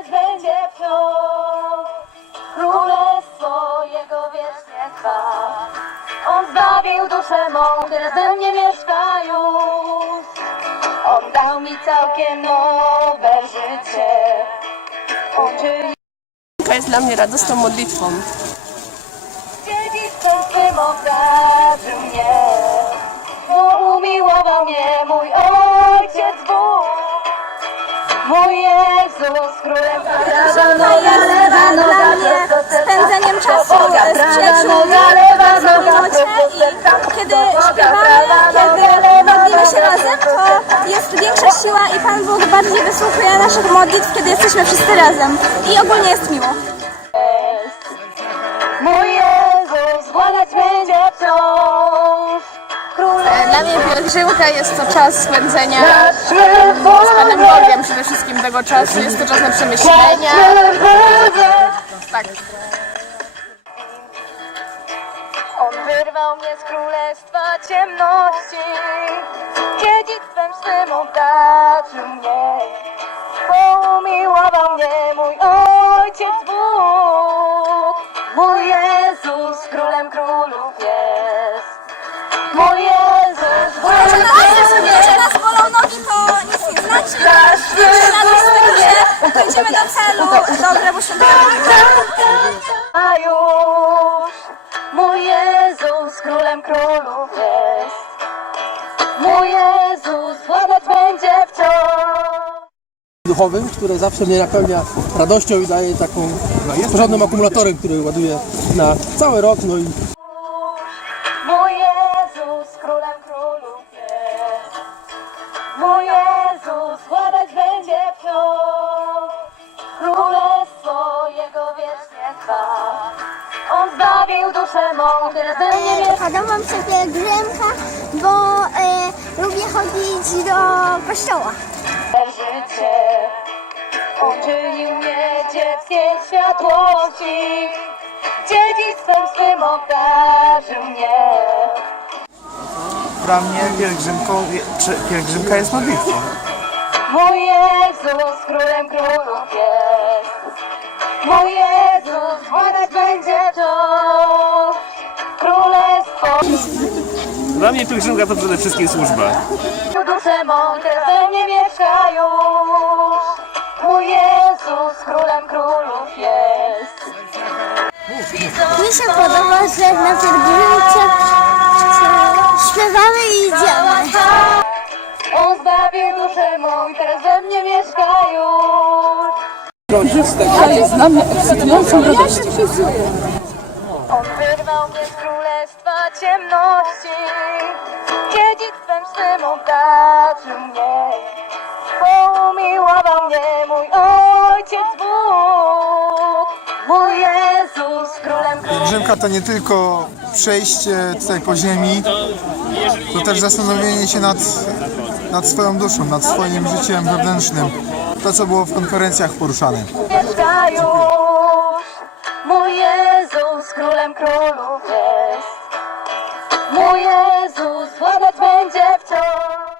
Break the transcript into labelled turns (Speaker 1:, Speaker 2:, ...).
Speaker 1: Królestwo będzie piąt, królestwo jego wiecznie trwa. On zbawił duszę mą, które ze mnie mieszkają. On dał mi całkiem nowe życie. Uczyli...
Speaker 2: To jest dla mnie radosną modlitwą.
Speaker 1: Dziedzictwem swym obdarzył mnie, bo umiłował mnie Mój Jezus, królem
Speaker 3: Pielgrzymka jest dla mnie spędzeniem czasu z przyjaciółmi, z i kiedy śpiewamy, kiedy modlimy się razem, to jest większa siła i Pan Bóg bardziej wysłuchuje naszych modlitw, kiedy jesteśmy wszyscy razem. I ogólnie jest miło.
Speaker 1: Mój Jezus, władać będzie wciąż.
Speaker 2: Pielgrzymka jest to czas spędzenia z Panem Bogiem przede wszystkim tego czasu. Jest to czas na przemyślenia. Tak.
Speaker 1: On wyrwał mnie z królestwa ciemności, dziedzictwem swym obdarzył mnie. Bo umiłował mnie mój Ojciec Bóg. Mój Jezus królem królów jest.
Speaker 3: Dojdziemy do celu się
Speaker 1: A już mój Jezus królem królów jest. Mój Jezus władać będzie wciąż.
Speaker 4: duchowym, które zawsze mnie napełnia radością i daje taką porządnym akumulatorem, który ładuję na cały rok. No i
Speaker 1: teraz ze mnie mieszka.
Speaker 3: Podoba mi się pielgrzymka, bo e, lubię chodzić do kościoła.
Speaker 1: życie. Uczynił mnie dzieckiem światłości, dziedzictwem swym obdarzył mnie.
Speaker 5: Dla mnie pielgrzymką, pielgrzymka jest modlitwą.
Speaker 1: Mój Jezus królem królów jest.
Speaker 6: Dla mnie pielgrzymka to przede wszystkim służba.
Speaker 1: teraz we mnie mieszka już. Mój Jezus królem królów jest.
Speaker 3: Mi się podoba, że na pielgrzymce śpiewamy i idziemy.
Speaker 1: On zbawił duszę i teraz we mnie mieszka już.
Speaker 2: jest dla mnie ekscytującą radością.
Speaker 1: On wyrwał mnie z królestwa ciemności, dziedzictwem swym obdarzył mnie. Bo umiłował mnie mój Ojciec Bóg, mój Jezus królem.
Speaker 5: Pielgrzymka to nie tylko przejście tutaj po ziemi, to też zastanowienie się nad, nad swoją duszą, nad swoim życiem wewnętrznym. To, co było w konferencjach poruszane.
Speaker 1: już. Mój Jezus królem królów jest. Mój